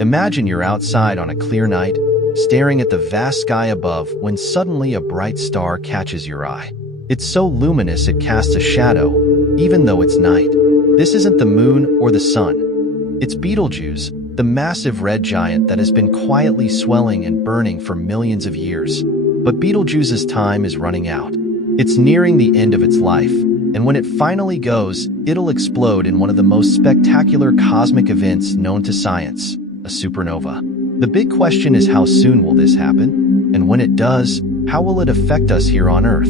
Imagine you're outside on a clear night, staring at the vast sky above when suddenly a bright star catches your eye. It's so luminous it casts a shadow, even though it's night. This isn't the moon or the sun. It's Betelgeuse, the massive red giant that has been quietly swelling and burning for millions of years. But Betelgeuse's time is running out. It's nearing the end of its life, and when it finally goes, it'll explode in one of the most spectacular cosmic events known to science, a supernova. The big question is, how soon will this happen? And when it does, how will it affect us here on Earth?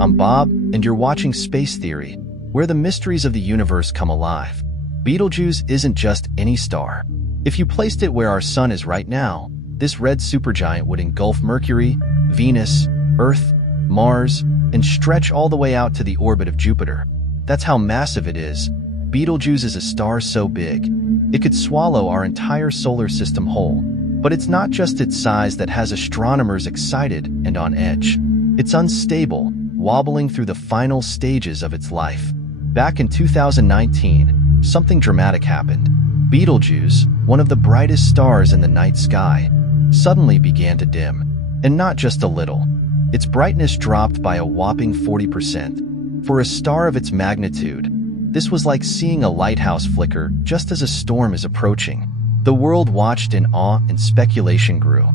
I'm Bob, and you're watching Space Theory, where the mysteries of the universe come alive. Betelgeuse isn't just any star. If you placed it where our sun is right now, this red supergiant would engulf Mercury, Venus, Earth, Mars, and stretch all the way out to the orbit of Jupiter. That's how massive it is. Betelgeuse is a star so big, it could swallow our entire solar system whole. But it's not just its size that has astronomers excited and on edge. It's unstable, wobbling through the final stages of its life. Back in 2019, something dramatic happened. Betelgeuse, one of the brightest stars in the night sky, suddenly began to dim. And not just a little. Its brightness dropped by a whopping 40%. For a star of its magnitude, this was like seeing a lighthouse flicker just as a storm is approaching. The world watched in awe and speculation grew.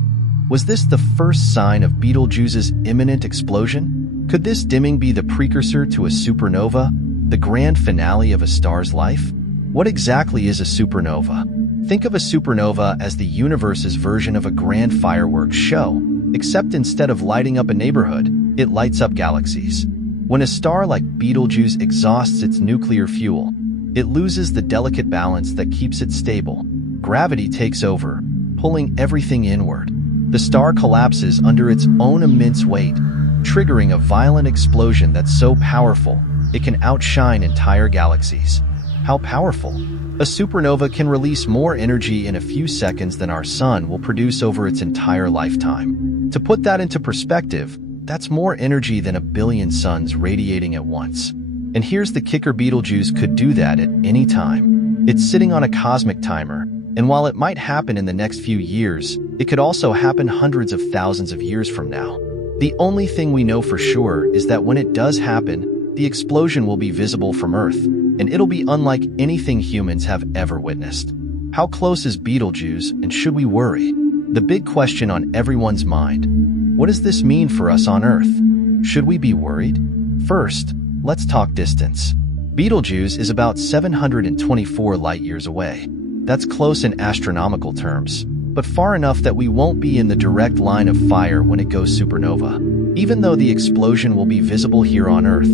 Was this the first sign of Betelgeuse's imminent explosion? Could this dimming be the precursor to a supernova, the grand finale of a star's life? What exactly is a supernova? Think of a supernova as the universe's version of a grand fireworks show, except instead of lighting up a neighborhood, it lights up galaxies. When a star like Betelgeuse exhausts its nuclear fuel, it loses the delicate balance that keeps it stable. Gravity takes over, pulling everything inward. The star collapses under its own immense weight, triggering a violent explosion that's so powerful, it can outshine entire galaxies. How powerful? A supernova can release more energy in a few seconds than our sun will produce over its entire lifetime. To put that into perspective, that's more energy than 1 billion suns radiating at once. And here's the kicker: Betelgeuse could do that at any time. It's sitting on a cosmic timer, and while it might happen in the next few years, it could also happen hundreds of thousands of years from now. The only thing we know for sure is that when it does happen, the explosion will be visible from Earth, and it'll be unlike anything humans have ever witnessed. How close is Betelgeuse, and should we worry? The big question on everyone's mind: what does this mean for us on Earth? Should we be worried? First, let's talk distance. Betelgeuse is about 724 light-years away. That's close in astronomical terms, but far enough that we won't be in the direct line of fire when it goes supernova. Even though the explosion will be visible here on Earth,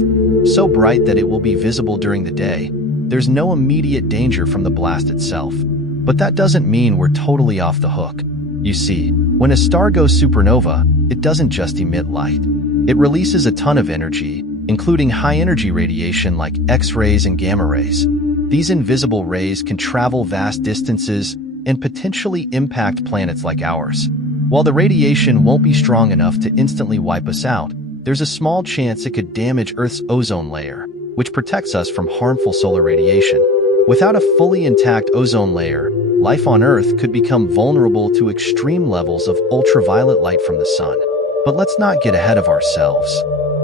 so bright that it will be visible during the day, there's no immediate danger from the blast itself. But that doesn't mean we're totally off the hook. You see, when a star goes supernova, it doesn't just emit light. It releases a ton of energy, including high-energy radiation like X-rays and gamma rays. These invisible rays can travel vast distances and potentially impact planets like ours. While the radiation won't be strong enough to instantly wipe us out, there's a small chance it could damage Earth's ozone layer, which protects us from harmful solar radiation. Without a fully intact ozone layer, life on Earth could become vulnerable to extreme levels of ultraviolet light from the sun. But let's not get ahead of ourselves.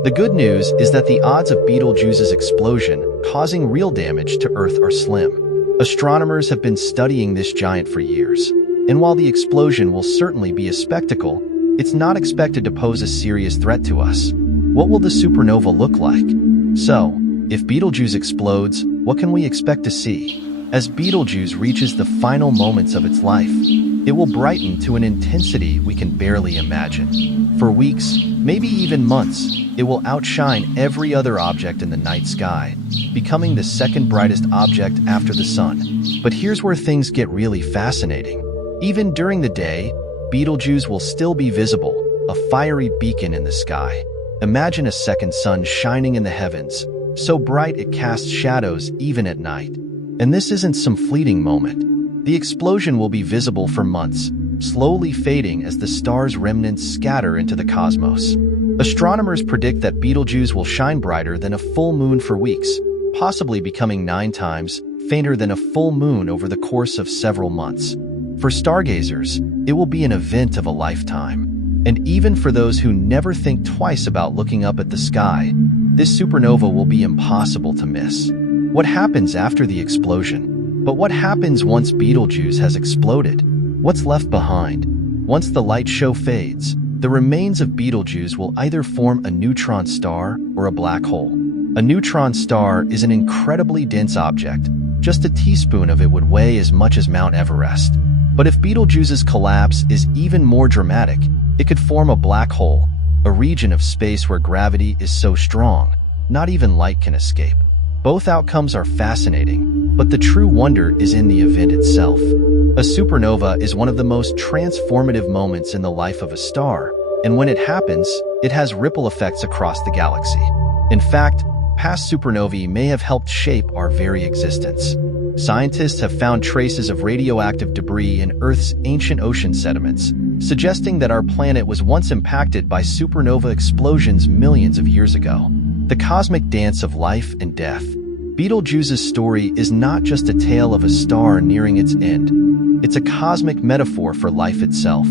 The good news is that the odds of Betelgeuse's explosion causing real damage to Earth are slim. Astronomers have been studying this giant for years, and while the explosion will certainly be a spectacle, it's not expected to pose a serious threat to us. What will the supernova look like? So, if Betelgeuse explodes, what can we expect to see? As Betelgeuse reaches the final moments of its life, it will brighten to an intensity we can barely imagine. For weeks, maybe even months, it will outshine every other object in the night sky, becoming the second brightest object after the sun. But here's where things get really fascinating. Even during the day, Betelgeuse will still be visible, a fiery beacon in the sky. Imagine a second sun shining in the heavens, so bright it casts shadows even at night. And this isn't some fleeting moment. The explosion will be visible for months, slowly fading as the star's remnants scatter into the cosmos. Astronomers predict that Betelgeuse will shine brighter than a full moon for weeks, possibly becoming 9 times fainter than a full moon over the course of several months. For stargazers, it will be an event of a lifetime. And even for those who never think twice about looking up at the sky, this supernova will be impossible to miss. What happens after the explosion? But what happens once Betelgeuse has exploded? What's left behind? Once the light show fades, the remains of Betelgeuse will either form a neutron star or a black hole. A neutron star is an incredibly dense object. Just a teaspoon of it would weigh as much as Mount Everest. But if Betelgeuse's collapse is even more dramatic, it could form a black hole, a region of space where gravity is so strong, not even light can escape. Both outcomes are fascinating, but the true wonder is in the event itself. A supernova is one of the most transformative moments in the life of a star, and when it happens, it has ripple effects across the galaxy. In fact, past supernovae may have helped shape our very existence. Scientists have found traces of radioactive debris in Earth's ancient ocean sediments, suggesting that our planet was once impacted by supernova explosions millions of years ago. The cosmic dance of life and death. Betelgeuse's story is not just a tale of a star nearing its end. It's a cosmic metaphor for life itself.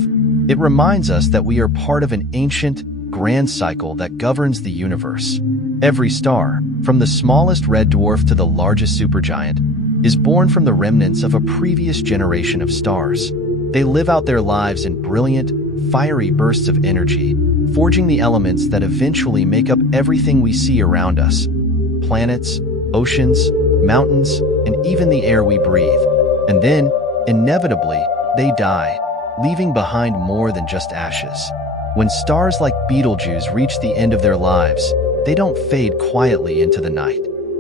It reminds us that we are part of an ancient, grand cycle that governs the universe. Every star, from the smallest red dwarf to the largest supergiant, is born from the remnants of a previous generation of stars. They live out their lives in brilliant, fiery bursts of energy, forging the elements that eventually make up everything we see around us. Planets, oceans, mountains, and even the air we breathe. And then, inevitably, they die, leaving behind more than just ashes. When stars like Betelgeuse reach the end of their lives, they don't fade quietly into the night.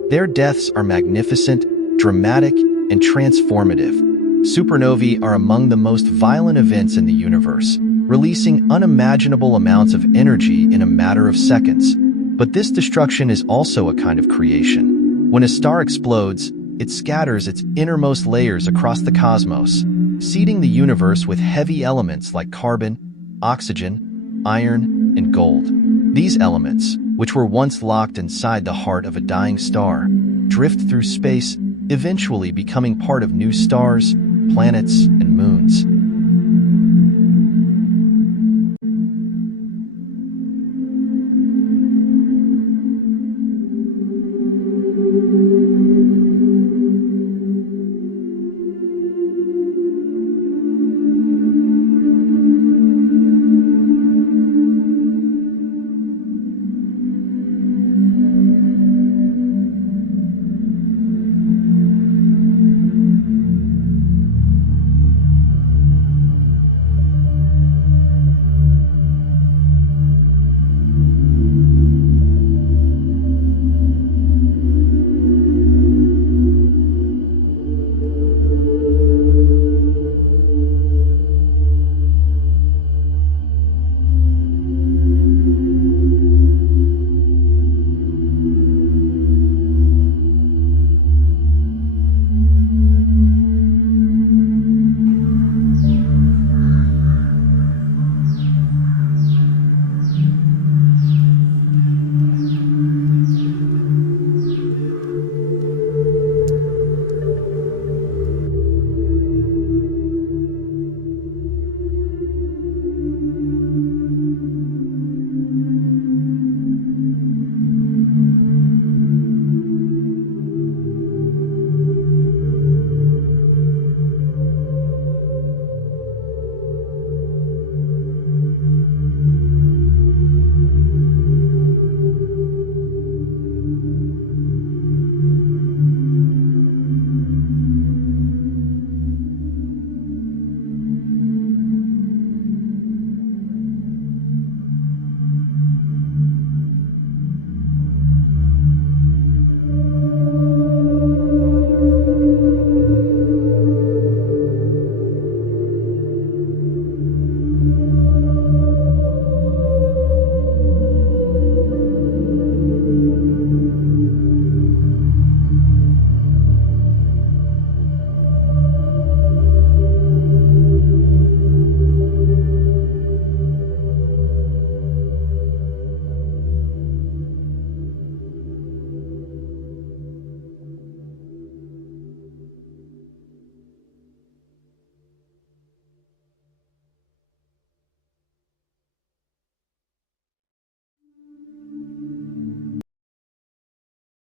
Their deaths are magnificent, dramatic, and transformative. Supernovae are among the most violent events in the universe, releasing unimaginable amounts of energy in a matter of seconds. But this destruction is also a kind of creation. When a star explodes, it scatters its innermost layers across the cosmos, seeding the universe with heavy elements like carbon, oxygen, iron, and gold. These elements, which were once locked inside the heart of a dying star, drift through space, eventually becoming part of new stars, planets, and moons.